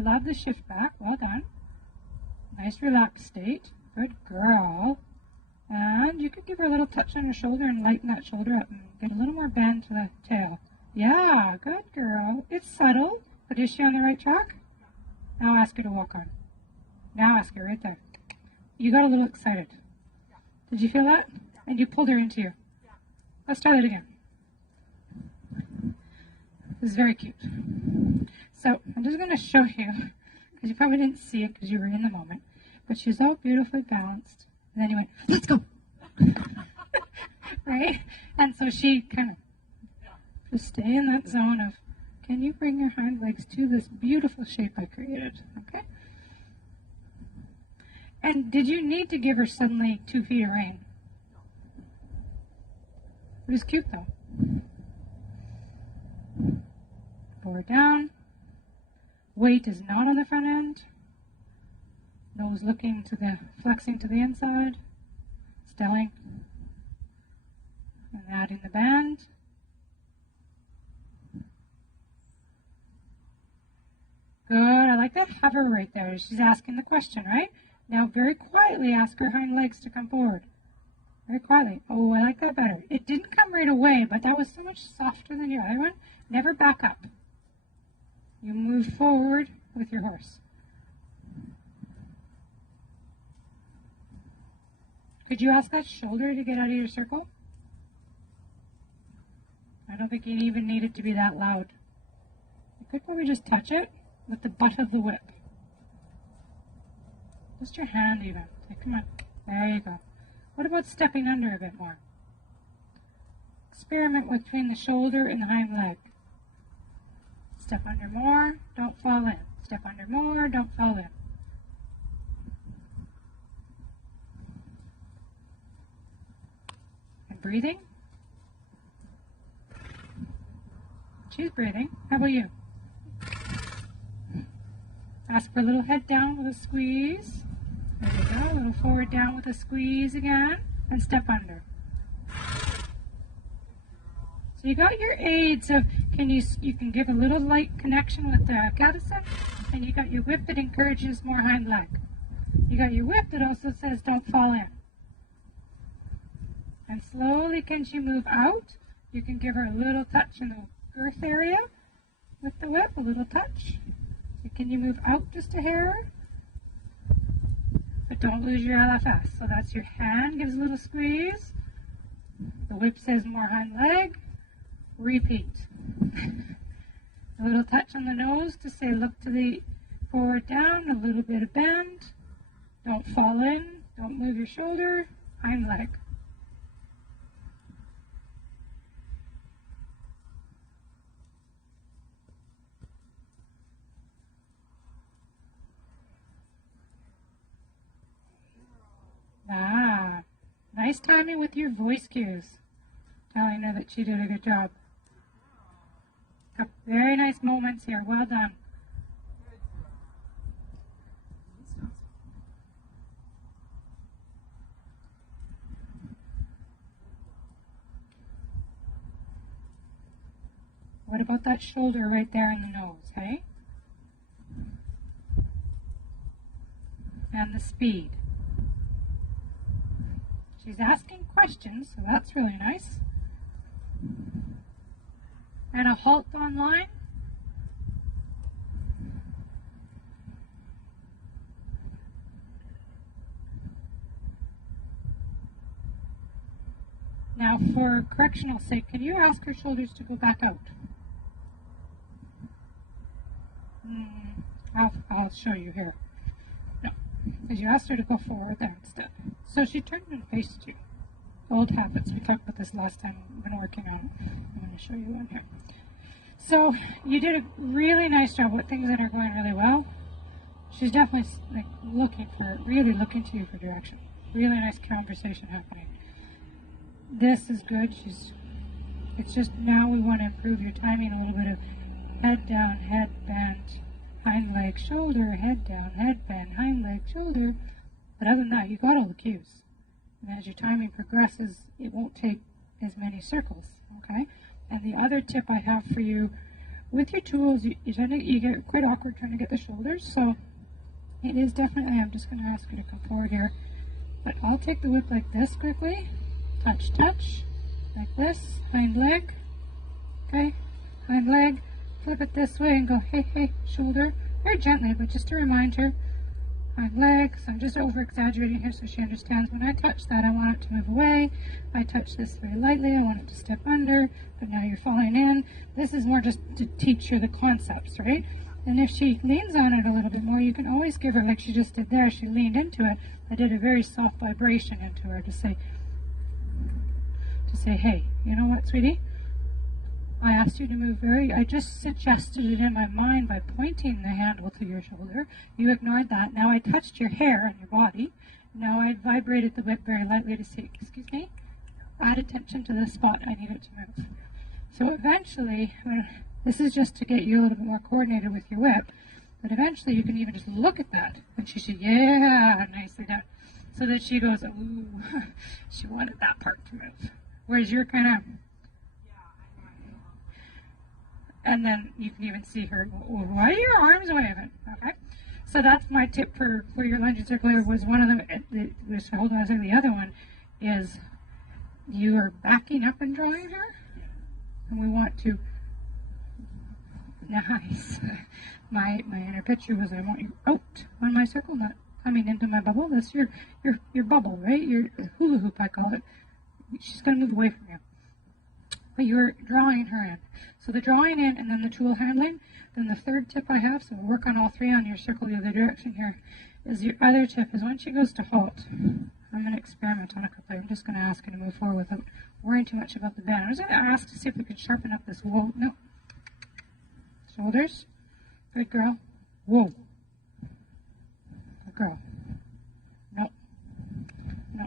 love the shift back. Well done. Nice relaxed state. Good girl. And you could give her a little touch on her shoulder and lighten that shoulder up and get a little more bend to the tail. Yeah, good girl. It's subtle, but is she on the right track? Now ask her to walk on. Now ask her right there. You got a little excited. Did you feel that? And you pulled her into you. Let's try that again. This is very cute. So I'm just going to show you, because you probably didn't see it because you were in the moment, but she's all beautifully balanced. And then you went, let's go. Right? And so she kind of just stay in that zone of, can you bring your hind legs to this beautiful shape I created? Okay? And did you need to give her suddenly 2 feet of rein? It was cute though. Pull her down. Weight is not on the front end. Nose looking to the, flexing to the inside. Stelling. And adding the bend. Good, I like that hover right there. She's asking the question, right? Now very quietly ask her hind legs to come forward. Very quietly. Oh, I like that better. It didn't come right away, but that was so much softer than your other one. Never back up. You move forward with your horse. Could you ask that shoulder to get out of your circle? I don't think you even need it to be that loud. You could probably just touch it with the butt of the whip. Just your hand even. Okay, come on. There you go. What about stepping under a bit more? Experiment between the shoulder and the hind leg. Step under more, don't fall in. Step under more, don't fall in. And breathing? She's breathing. How about you? Ask for a little head down with a squeeze. There we go. A little forward down with a squeeze again. And step under. So you got your aids of, you can give a little light connection with the capstan, and you got your whip that encourages more hind leg. You got your whip that also says don't fall in. And slowly can she move out? You can give her a little touch in the girth area with the whip, a little touch. So can you move out just a hair? But don't lose your LFS. So that's your hand, gives a little squeeze. The whip says more hind leg. Repeat. A little touch on the nose to say look to the forward down, a little bit of bend. Don't fall in, don't move your shoulder, hind leg. Ah, nice timing with your voice cues. Telling her that she did a good job. Very nice moments here. Well done. What about that shoulder right there in the nose, hey? And the speed. She's asking questions, so that's really nice. And a halt on line. Now, for correctional sake, can you ask her shoulders to go back out? I'll show you here. No, because you asked her to go forward there instead. So she turned and faced you. Old habits. We talked about this last time. We've been working on it. I'm going to show you one here. So you did a really nice job with things that are going really well. She's definitely like looking for it, really looking to you for direction. Really nice conversation happening. This is good. It's just now we want to improve your timing a little bit of head down, head bend, hind leg, shoulder, head down, head bend, hind leg, shoulder. But other than that, you got all the cues. And as your timing progresses, it won't take as many circles, okay? And the other tip I have for you With your tools, you get quite awkward trying to get the shoulders, so it is definitely, I'm just going to ask you to come forward here. But I'll take the whip like this quickly. Touch, touch, like this. Hind leg, okay? Hind leg. Flip it this way and go, hey, hey, shoulder. Very gently, but just to remind her. Hind leg. So I'm just over-exaggerating here so she understands when I touch that, I want it to move away. I touch this very lightly. I want it to step under, but now you're falling in. This is more just to teach her the concepts, right? And if she leans on it a little bit more, you can always give her, like she just did there, she leaned into it. I did a very soft vibration into her to say, hey, you know what, sweetie? I asked you to move I just suggested it in my mind by pointing the handle to your shoulder. You ignored that. Now I touched your hair on your body. Now I vibrated the whip very lightly to say, excuse me, add attention to this spot. I need it to move. So eventually, this is just to get you a little bit more coordinated with your whip, but eventually you can even just look at that. And she said, yeah, nicely done. So that she goes, ooh, she wanted that part to move. Whereas you're kind of, and then you can even see her, why are your arms waving? Okay, so that's my tip for your lunging circulator. Was one of them, hold on a second, the other one is you are backing up and drawing her, and we want to, nice. My inner picture was I want you out on my circle, not coming into my bubble. That's your bubble, right? Your hula hoop, I call it. She's going to move away from you. But you're drawing her in. So the drawing in and then the tool handling. Then the third tip I have, so we'll work on all three on your circle the other direction here, is your other tip is when she goes to halt, I'm going to experiment on a couple. I'm just going to ask her to move forward without worrying too much about the bend. I'm just going to ask to see if we can sharpen up this whoa. No. Shoulders. Good girl. Whoa. Good girl. No. No.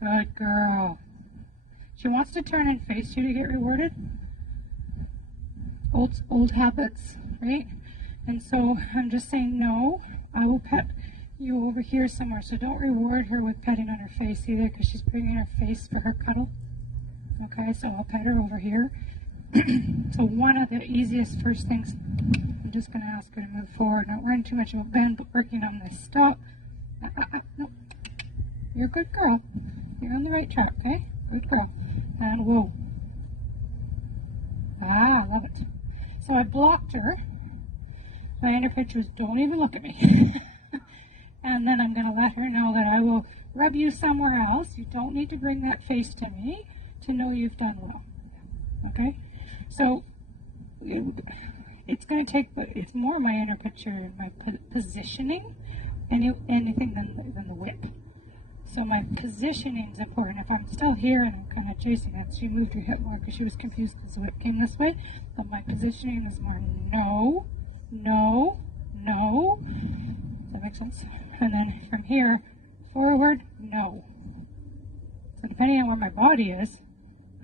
Good girl. She wants to turn and face you to get rewarded. Old habits, right? And so I'm just saying no. I will pet you over here somewhere. So don't reward her with petting on her face either, because she's bringing her face for her cuddle. Okay, so I'll pet her over here. So one of the easiest first things, I'm just going to ask her to move forward, not worrying too much about bend, but working on this stop. No, you're a good girl. You're on the right track, okay? Good girl. And whoa. Ah, I love it. So I blocked her. My inner picture was, don't even look at me. And then I'm going to let her know that I will rub you somewhere else. You don't need to bring that face to me to know you've done well. Okay? So it's going to take, but it's more my inner picture, my positioning, anything than the whip. So my positioning is important. If I'm still here and I'm kind of chasing it, she moved her hip more because she was confused because the whip came this way. But my positioning is more no, no, no. Does that make sense? And then from here, forward, no. So depending on where my body is,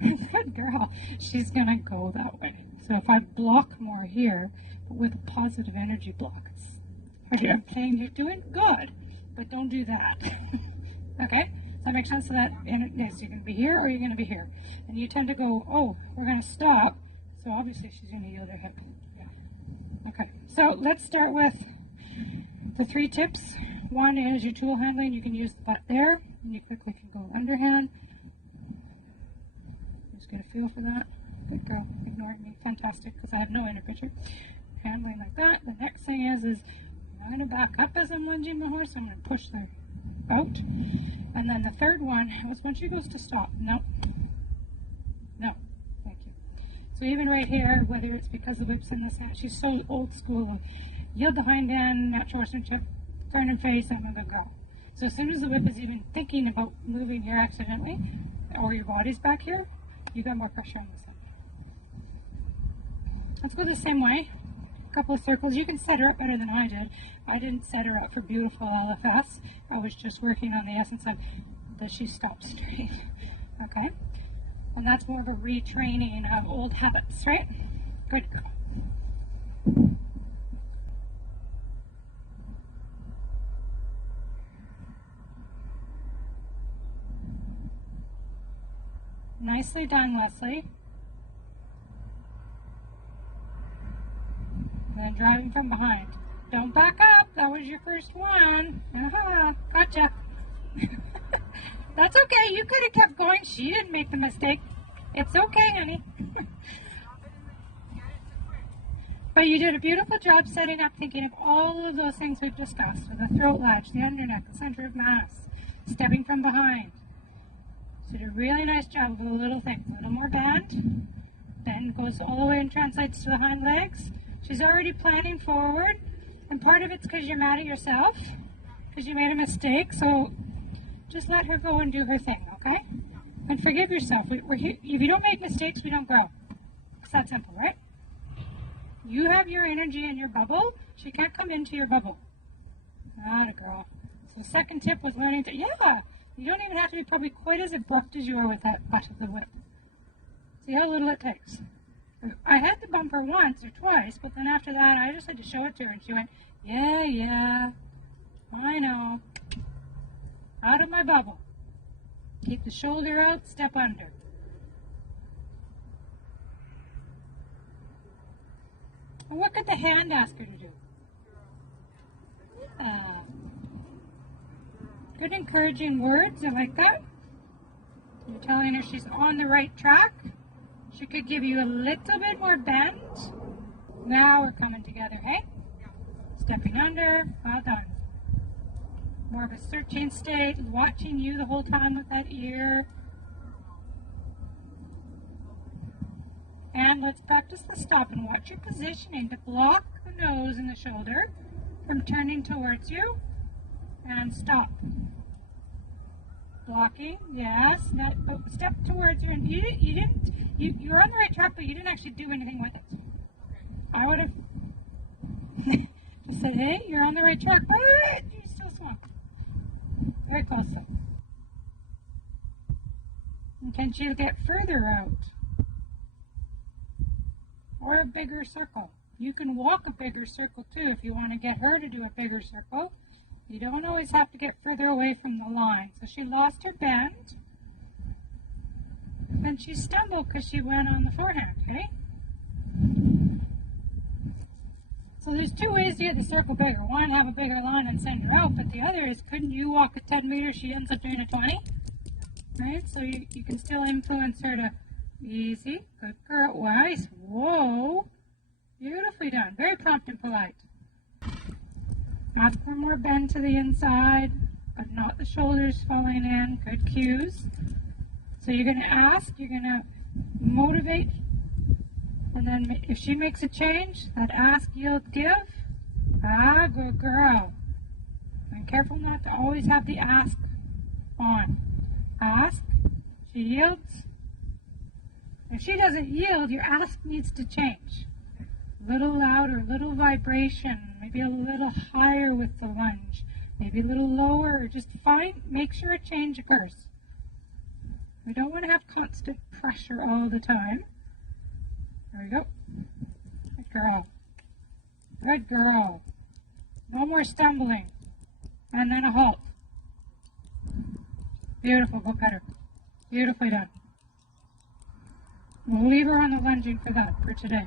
good girl, she's going to go that way. So if I block more here, but with a positive energy block, I'm saying you're doing good, but don't do that. Okay? Does that make sense? So that yes, you're going to be here or you're going to be here. And you tend to go, oh, we're going to stop. So obviously she's going to yield her hip. Yeah. Okay. So let's start with the 3 tips. One is your tool handling. You can use the butt there. And you quickly can go underhand. Just get a feel for that. Good girl. Ignoring me. Fantastic, because I have no inner picture. Handling like that. The next thing is I'm going to back up as I'm lunging the horse. I'm going to push the out. And then the third one was when she goes to stop. No. No. Thank you. So even right here, whether it's because the whip's in this hand, she's so old school. Yield the hind end, match horsemanship, turn and face, I'm a good girl. So as soon as the whip is even thinking about moving here accidentally, or your body's back here, you got more pressure on this side. Let's go the same way. A couple of circles. You can set her up better than I did. I didn't set her up for beautiful LFS. I was just working on the essence of that she stopped straight. Okay? And that's more of a retraining of old habits, right? Good girl. Nicely done, Leslie. then driving from behind. Don't back up. That was your first one. Gotcha. That's okay. You could have kept going. She didn't make the mistake. It's okay, honey. But you did a beautiful job setting up, thinking of all of those things we've discussed. With the throat latch, the underneck, the center of mass, stepping from behind. So you did a really nice job with the little things. A little more bend. Then goes all the way and translates to the hind legs. She's already planning forward. And part of it's because you're mad at yourself. Because you made a mistake. So just let her go and do her thing, okay? And forgive yourself. We're here. If you don't make mistakes, we don't grow. It's that simple, right? You have your energy in your bubble. She can't come into your bubble. Not a girl. So the second tip was learning to, you don't even have to be probably quite as abrupt as you are with that butt of the whip. See how little it takes. I had to bump her once or twice, but then after that I just had to show it to her and she went, yeah, I know. Out of my bubble. Keep the shoulder out, step under. And what could the hand ask her to do? Good encouraging words, I like that. You're telling her she's on the right track. She could give you a little bit more bend. Now we're coming together, hey? Stepping under, well done. More of a searching state, watching you the whole time with that ear. And let's practice the stop and watch your positioning to block the nose and the shoulder from turning towards you. And stop. Blocking, yes. Now step towards you. And you're on the right track, but you didn't actually do anything with it. I would have just said, hey, you're on the right track, but you're still small. Very close though. And can she get further out? Or a bigger circle? You can walk a bigger circle too if you want to get her to do a bigger circle. You don't always have to get further away from the line. So she lost her bend. And she stumbled because she went on the forehand, okay? So there's two ways to get the circle bigger. One, have a bigger line and send her out, but the other is, couldn't you walk a 10 meters, she ends up doing a 20? Right? So you can still influence her to, easy, good girl, nice, whoa, beautifully done, very prompt and polite. Ask for more bend to the inside, but not the shoulders falling in, good cues. So you're going to ask, you're going to motivate, and then if she makes a change, that ask, yield, give. Good girl. And careful not to always have the ask on. Ask, she yields. If she doesn't yield, your ask needs to change. A little louder, little vibration, maybe a little higher with the lunge, maybe a little lower, or just make sure a change occurs. We don't want to have constant pressure all the time. There we go. Good girl. Good girl. No more stumbling. And then a halt. Beautiful. Go pet her. Beautifully done. We'll leave her on the lunging for that for today.